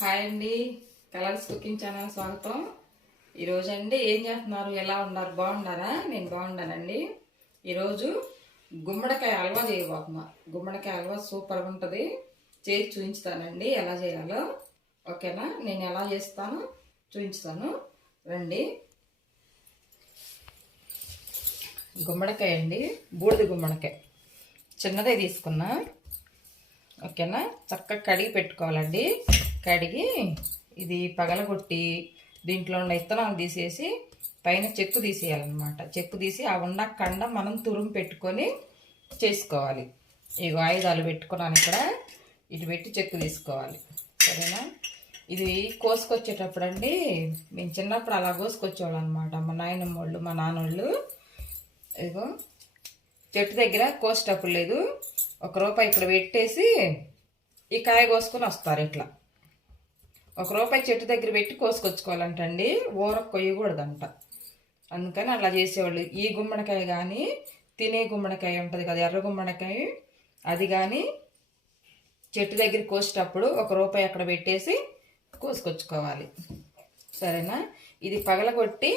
Hi అండి. Colours cooking channel స్వాగతం. ఈరోజు అండి ఏం చేస్తున్నారు? ఎలా ఉన్నారు? బాగున్నారా? నేను బాగున్నానండి. ఈరోజు గుమ్మడికాయ హల్వా చేయబోతున్నా. గుమ్మడికాయ హల్వా సూపర్గా ఉంటుంది. చేసి చూపించుతానండి ఎలా చేయాలో. ఓకేనా? నేను ఎలా చేస్తాను చూపించుతాను రండి. గుమ్మడికాయ అండి. బూడిద గుమ్మడికాయ. చిన్నదే తీసుకున్నా. ఓకేనా? చక్కగా కడిగి పెట్టుకోవాలండి. కడిగి ఇది పగలగొట్టి దీంట్లో ఉన్న ఇత్తనాలు తీసేసి పైన చెక్కు తీసేయాలన్నమాట. చెక్కు తీసి ఆ ఉన్న కండ మనం తురుము పెట్టుకొని చేసుకోవాలి. ఈ ఆయుధాలు పెట్టుకున్నాను ఇక్కడ. ఇటు పెట్టి చెక్కు తీసుకోవాలి. సరేనా? ఇది కోసుకొచ్చేటప్పుడు అండి మేము చిన్నప్పుడు అలా కోసుకొచ్చేవాళ్ళు అనమాట మా నాయనమ్మ వాళ్ళు మా నాన్నోళ్ళు. ఇదిగో చెట్టు దగ్గర కోసేటప్పుడు లేదు. ఒక రూపాయి ఇక్కడ పెట్టేసి ఈ కాయ కోసుకొని వస్తారు ఇట్లా. ఒక రూపాయి చెట్టు దగ్గర పెట్టి కోసుకొచ్చుకోవాలంటండి. ఊర కొయ్యకూడదంట అందుకని అలా చేసేవాళ్ళు. ఈ గుమ్మడికాయ కానీ తినే గుమ్మడికాయ ఉంటుంది కదా ఎర్ర గుమ్మడికాయ అది కానీ చెట్టు దగ్గర కోసేటప్పుడు ఒక రూపాయి అక్కడ పెట్టేసి కోసుకొచ్చుకోవాలి. సరేనా? ఇది పగలగొట్టి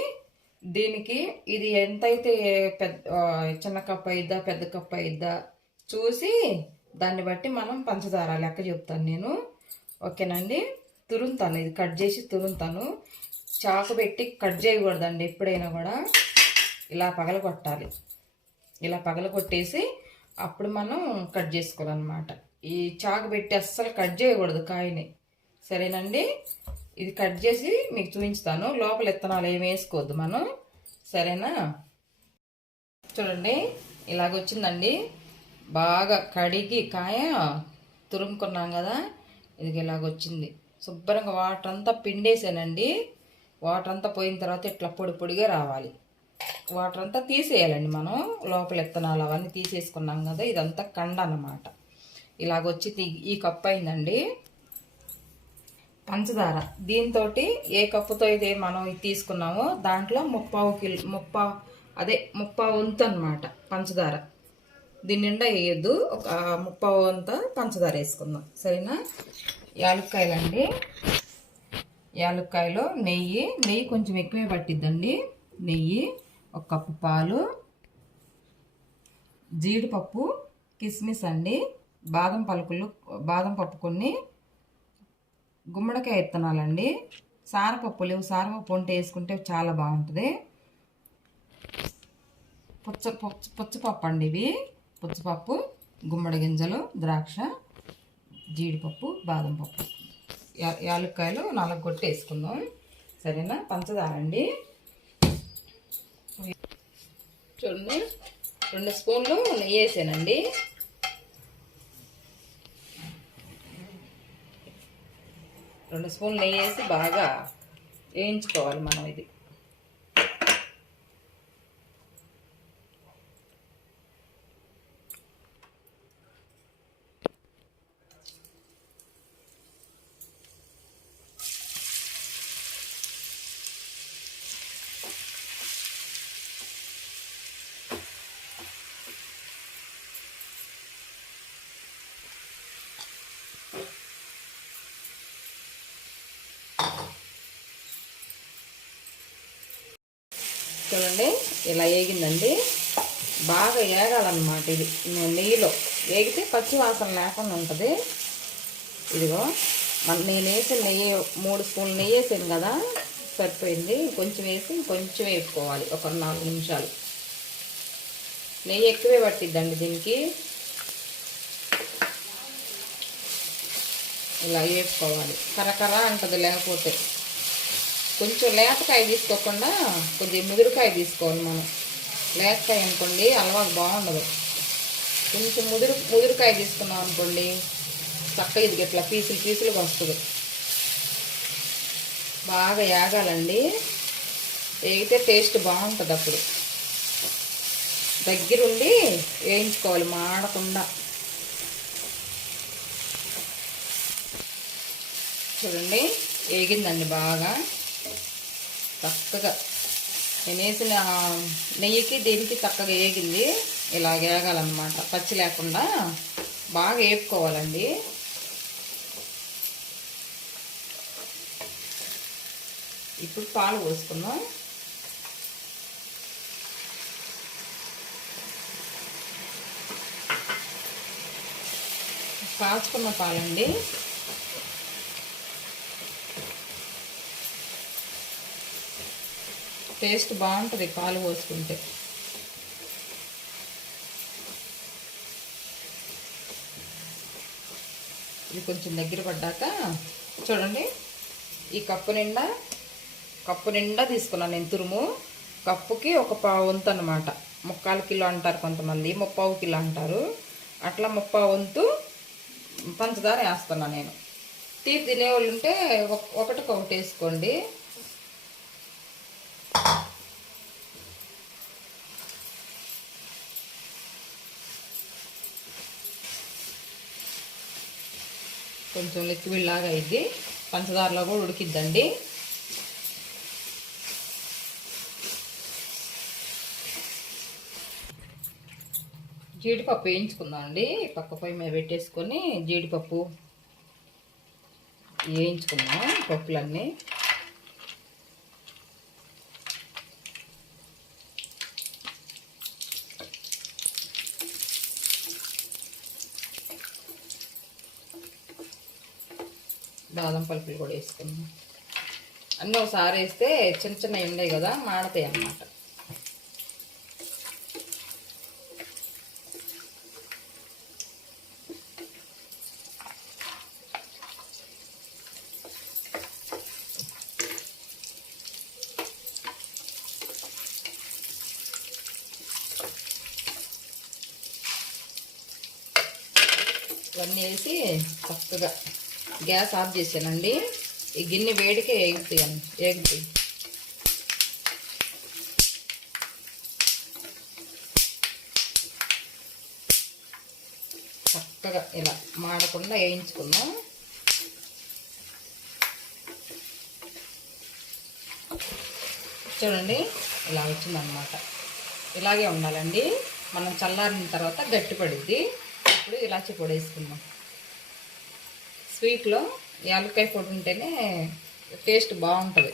దీనికి ఇది ఎంతైతే పెద్ద చిన్న కప్పు అయిద్దా పెద్ద కప్పు అయిద్దా చూసి దాన్ని బట్టి మనం పంచదార లెక్క చెప్తాను నేను. ఓకేనండి తురుముతాను. ఇది కట్ చేసి తురుముతాను. చాకు పెట్టి కట్ చేయకూడదండి ఎప్పుడైనా కూడా. ఇలా పగల కొట్టాలి ఇలా పగల కొట్టేసి అప్పుడు మనం కట్ చేసుకోవాలన్నమాట. ఈ చాకు పెట్టి అస్సలు కట్ చేయకూడదు కాయని. సరేనండి? ఇది కట్ చేసి మీకు చూపించుతాను. లోపల ఇత్తనాలు ఏమి వేసుకోవద్దు మనం. సరేనా? చూడండి. ఇలాగొచ్చిందండి. బాగా కడిగి కాయ తురుముకున్నాం కదా. ఇది ఇలాగొచ్చింది. శుభ్రంగా వాటర్ అంతా పిండేసానండి. వాటర్ అంతా పోయిన తర్వాత ఇట్లా పొడి పొడిగా రావాలి. వాటర్ అంతా తీసేయాలండి మనం. లోపల ఇత్తనాలు అవన్నీ తీసేసుకున్నాం కదా ఇదంతా కండ అన్నమాట. ఇలాగొచ్చి తీ- ఈ కప్పు అయిందండి. పంచదార. దీంతో ఏ కప్పుతో అయితే మనం తీసుకున్నామో దాంట్లో ముప్పావు కిలో ముప్పా అదే ముప్పావు వంతు అనమాట పంచదార. దీని నిండా వేయద్దు. ఒక ముప్పావు వంత పంచదార వేసుకుందాం. సరేనా? యాలక్కాయలండి. యాలక్కాయలో నెయ్యి నెయ్యి కొంచెం ఎక్కువే పట్టిద్దండి. నెయ్యి ఒక కప్పు పాలు జీడిపప్పు కిస్మిస్ అండి బాదం పలుకులు బాదం పప్పు కొన్ని గుమ్మడికాయ ఇత్తనాలండి. సారపప్పు లేవు సారపప్పు వంట వేసుకుంటే చాలా బాగుంటుంది. పుచ్చ పుచ్చ పుచ్చపప్పు అండి ఇవి. పుచ్చపప్పు గుమ్మడి గింజలు ద్రాక్ష జీడిపప్పు బాదం పప్పు. యా- యాలక్కాయలు నాలుగు కొట్టి వేసుకుందాం సరేనా? పంచదార అండి చూడండి. రెండు స్పూన్లు నెయ్యి వేసానండి. రెండు స్పూన్లు నెయ్యి వేసి బాగా వేయించుకోవాలి మనం ఇది. చూడండి. ఇలా వేగిందండి బాగా వేగాలన్నమాట ఇది. నెయ్యిలో వేగితే పచ్చి వాసన లేకుండా ఉంటుంది. ఇదిగో మన నేను వేసిన నెయ్యి మూడు స్పూన్లు నెయ్యి వేసాను కదా సరిపోయింది. కొంచెం వేసి కొంచెం వేపుకోవాలి. ఒక నాలుగు నిమిషాలు. నెయ్యి ఎక్కువే పట్టిద్దండి దీనికి. ఇలా వేసుకోవాలి కరకర అంటది లేకపోతే. కొంచెం లేతకాయ తీసుకోకుండా కొద్దిగా ముదురుకాయ తీసుకోవాలి మనం. లేతకాయ అనుకోండి అలవాటు బాగుండదు. కొంచెం ముదురు ముదురుకాయ తీసుకున్నాం అనుకోండి చక్కగా ఇది ఇట్లా పీసులు పీసులుగా వస్తుంది. బాగా యాగాలండి. వేగితే టేస్ట్ బాగుంటుంది అప్పుడు. దగ్గరుండి వేయించుకోవాలి మాడకుండా. చూడండి వేగిందండి బాగా. చక్కగా. నేను వేసిన నెయ్యికి దీనికి చక్కగా వేగింది. ఇలా వేగాలన్నమాట. పచ్చి లేకుండా బాగా వేపుకోవాలండి. ఇప్పుడు పాలు పోసుకుందాం. కాచుకున్న పాలండి. టేస్ట్ బాగుంటుంది పాలు పోసుకుంటే. ఇది కొంచెం దగ్గర పడ్డాక చూడండి ఈ కప్పు నిండా కప్పు నిండా తీసుకున్నాను నేను తురుము. కప్పుకి ఒక పావు వంతు అనమాట ముక్కాలు కిలో అంటారు కొంతమంది ముప్పావు కిలో అంటారు. అట్లా ముప్పావు వంతు పంచదార వేస్తున్నాను నేను. టీ తినేవాళ్ళు ఉంటే ఒక- ఒకటికి ఒకటి వేసుకోండి. కొంచెం లిక్విడ్ లాగా అయింది పంచదారలో కూడా ఉడికిద్దండి. జీడిపప్పు వేయించుకుందాం అండి. పక్క పొయ్యి మీద పెట్టేసుకొని జీడిపప్పు వేయించుకుందాం పప్పులన్నీ బాదం పలుకులు కూడా వేసుకుందాం. అన్నీ ఒకసారి వేస్తే చిన్న చిన్నవి ఉన్నాయి కదా మాడతాయి అన్నమాట. ఇవన్నీ వేసి చక్కగా గ్యాస్ ఆఫ్ చేసానండి ఈ గిన్నె వేడికే ఎగుతాయి అన్ని ఎగుతాయి చక్కగా ఇలా మాడకుండా వేయించుకుందాం. చూడండి ఇలా వచ్చిందనమాట ఇలాగే ఉండాలండి. మనం చల్లారిన తర్వాత గట్టి పడుద్ది. ఇప్పుడు ఇలాచి పొడి వేసుకుందాం. స్వీట్లో యాలక్కాయ పొడి ఉంటేనే టేస్ట్ బాగుంటుంది.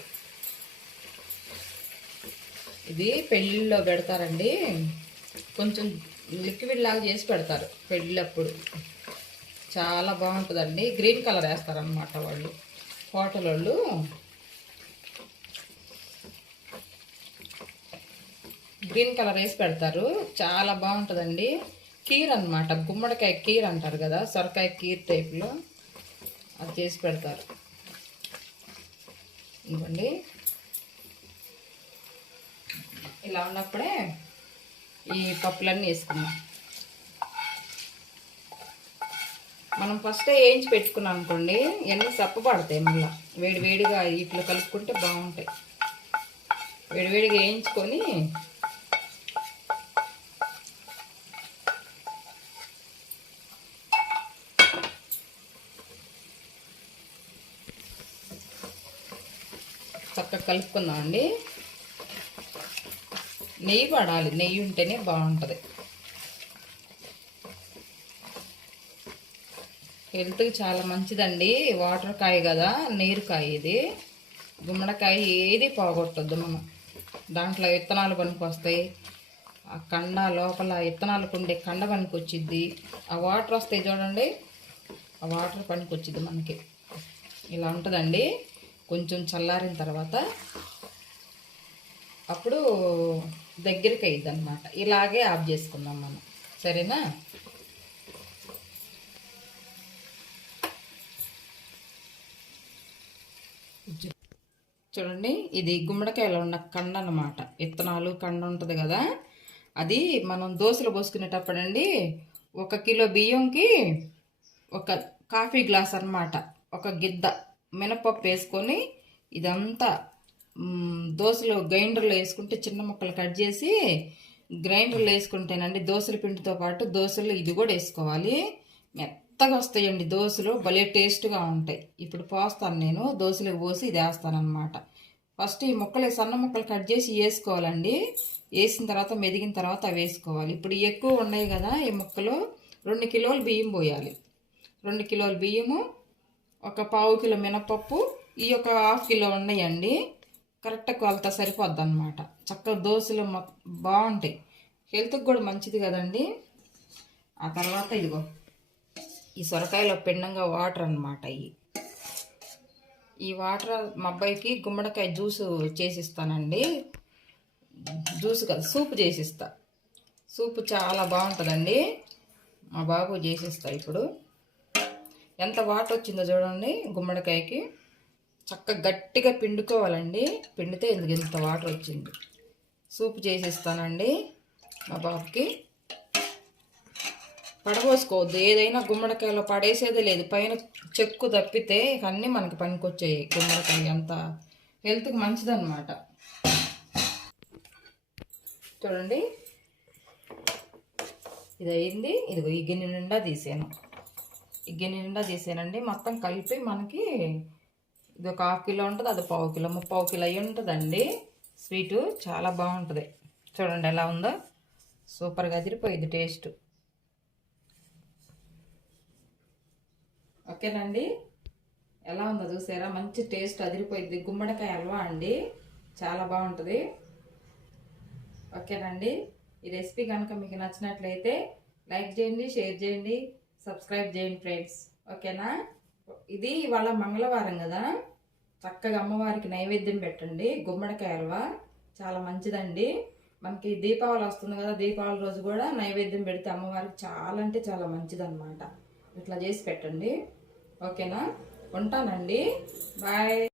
ఇది పెళ్ళిళ్ళలో పెడతారండి. కొంచెం లిక్విడ్ లాగా చేసి పెడతారు పెళ్ళప్పుడు చాలా బాగుంటుందండి. గ్రీన్ కలర్ వేస్తారనమాట వాళ్ళు. హోటల్ వాళ్ళు గ్రీన్ కలర్ వేసి పెడతారు. చాలా బాగుంటుందండి. కీర్ అనమాట గుమ్మడికాయ కీర్ అంటారు కదా సొరకాయ కీర్ టైప్లో. అది చేసి పెడతారు. ఇవ్వండి ఇలా ఉన్నప్పుడే ఈ పప్పులన్నీ వేసుకున్నాం మనం ఫస్ట్ వేయించి పెట్టుకున్నాం అనుకోండి ఇవన్నీ సప్ప పడతాయి మళ్ళీ. వేడి వేడిగా ఇట్లా కలుపుకుంటే బాగుంటాయి. వేడివేడిగా వేయించుకొని చక్కగా కలుపుకుందాం అండి. నెయ్యి పడాలి నెయ్యి ఉంటేనే బాగుంటుంది. హెల్త్కి చాలా మంచిదండి. వాటర్ కాయ కదా నీరు కాయ ఇది. గుమ్మడికాయ ఏది పోగొట్టద్దు మనం. దాంట్లో విత్తనాలు పనికొస్తాయి. ఆ కండ లోపల విత్తనాలకు ఉండే కండ పనికొచ్చిద్ది. ఆ వాటర్ వస్తాయి చూడండి. ఆ వాటర్ పనికొచ్చిద్ది మనకి. ఇలా ఉంటుందండి. కొంచెం చల్లారిన తర్వాత అప్పుడు దగ్గరికి అయ్యిద్ది అనమాట ఇలాగే ఆఫ్ చేసుకుందాం మనం. సరేనా? చూడండి ఇది గుమ్మడికాయలో ఉన్న కండ అనమాట విత్తనాలు కండ ఉంటుంది కదా. అది మనం దోశలు పోసుకునేటప్పుడు అండి ఒక కిలో బియ్యంకి ఒక కాఫీ గ్లాస్ అన్నమాట. ఒక గిద్ద. మినపప్పు వేసుకొని ఇదంతా దోశలో దోశలు గ్రైండర్లో వేసుకుంటే చిన్న ముక్కలు కట్ చేసి గ్రైండర్లో వేసుకుంటేనండి దోశల పిండితో పాటు దోశలు ఇది కూడా వేసుకోవాలి. మెత్తగా వస్తాయండి దోశలు భలే టేస్ట్గా ఉంటాయి. ఇప్పుడు పోస్తాను నేను దోశలకు పోసి ఇది వేస్తానమాట ఫస్ట్ ఈ ముక్కలు సన్న ముక్కలు కట్ చేసి వేసుకోవాలండి. వేసిన తర్వాత మెదిగిన తర్వాత అవి వేసుకోవాలి. ఇప్పుడు ఎక్కువ ఉన్నాయి కదా ఈ ముక్కలు రెండు కిలోలు బియ్యం పోయాలి. రెండు కిలోల బియ్యము ఒక పావు కిలో మినపప్పు ఈ యొక్క హాఫ్ కిలో ఉన్నాయండి. కరెక్ట్ కొలత సరిపోద్ది అనమాట చక్కగా దోశలు బాగుంటాయి. హెల్త్కి కూడా మంచిది కదండి. ఆ తర్వాత ఇదిగో ఈ సొరకాయలో పిండంగా వాటర్ అన్నమాట ఇవి ఈ వాటర్ మా అబ్బాయికి గుమ్మడికాయ జ్యూస్ చేసిస్తానండి. జ్యూస్ కదా సూప్ చేసిస్తా. సూప్ చాలా బాగుంటుందండి. మా బాబు చేసిస్తా ఇప్పుడు. ఎంత వాటర్ వచ్చిందో చూడండి గుమ్మడికాయకి. చక్కగా గట్టిగా పిండుకోవాలండి. పిండితే ఎందుకు ఇంత వాటర్ వచ్చింది. సూప్ చేసిస్తానండి మా బాబుకి. పడబోసుకోవద్దు. ఏదైనా గుమ్మడికాయలో పడేసేదే లేదు. పైన చెక్కు తప్పితే అన్నీ మనకి పనికొచ్చాయి. గుమ్మడికాయ అంత హెల్త్కి మంచిదన్నమాట. చూడండి. ఇది అయింది ఇది ఈ గిన్నె నిండా తీసాను. గిన్నె నిండా చేసానండి. మొత్తం కలిపి మనకి ఇది ఒక హాఫ్ కిలో ఉంటుంది అది పావు కిలో ముప్పావు కిలో అయ్యి ఉంటుందండి. స్వీటు చాలా బాగుంటుంది. చూడండి ఎలా ఉందో. సూపర్గా అదిరిపోయింది టేస్ట్ ఓకేనండి. ఎలా ఉందో చూసారా? మంచి టేస్ట్ అదిరిపోయింది. గుమ్మడికాయ హల్వా అండి. చాలా బాగుంటుంది. ఓకేనండి. ఈ రెసిపీ కనుక మీకు నచ్చినట్లయితే లైక్ చేయండి షేర్ చేయండి. సబ్స్క్రైబ్ చేయండి ఫ్రెండ్స్. ఓకేనా? ఇది ఇవాళ మంగళవారం కదా? చక్కగా అమ్మవారికి నైవేద్యం పెట్టండి. గుమ్మడికాయ హల్వా చాలా మంచిదండి. మనకి దీపావళి వస్తుంది కదా దీపావళి రోజు కూడా నైవేద్యం పెడితే అమ్మవారికి చాలా అంటే చాలా మంచిదన్నమాట. ఇట్లా చేసి పెట్టండి. ఓకేనా? ఉంటానండి. బాయ్.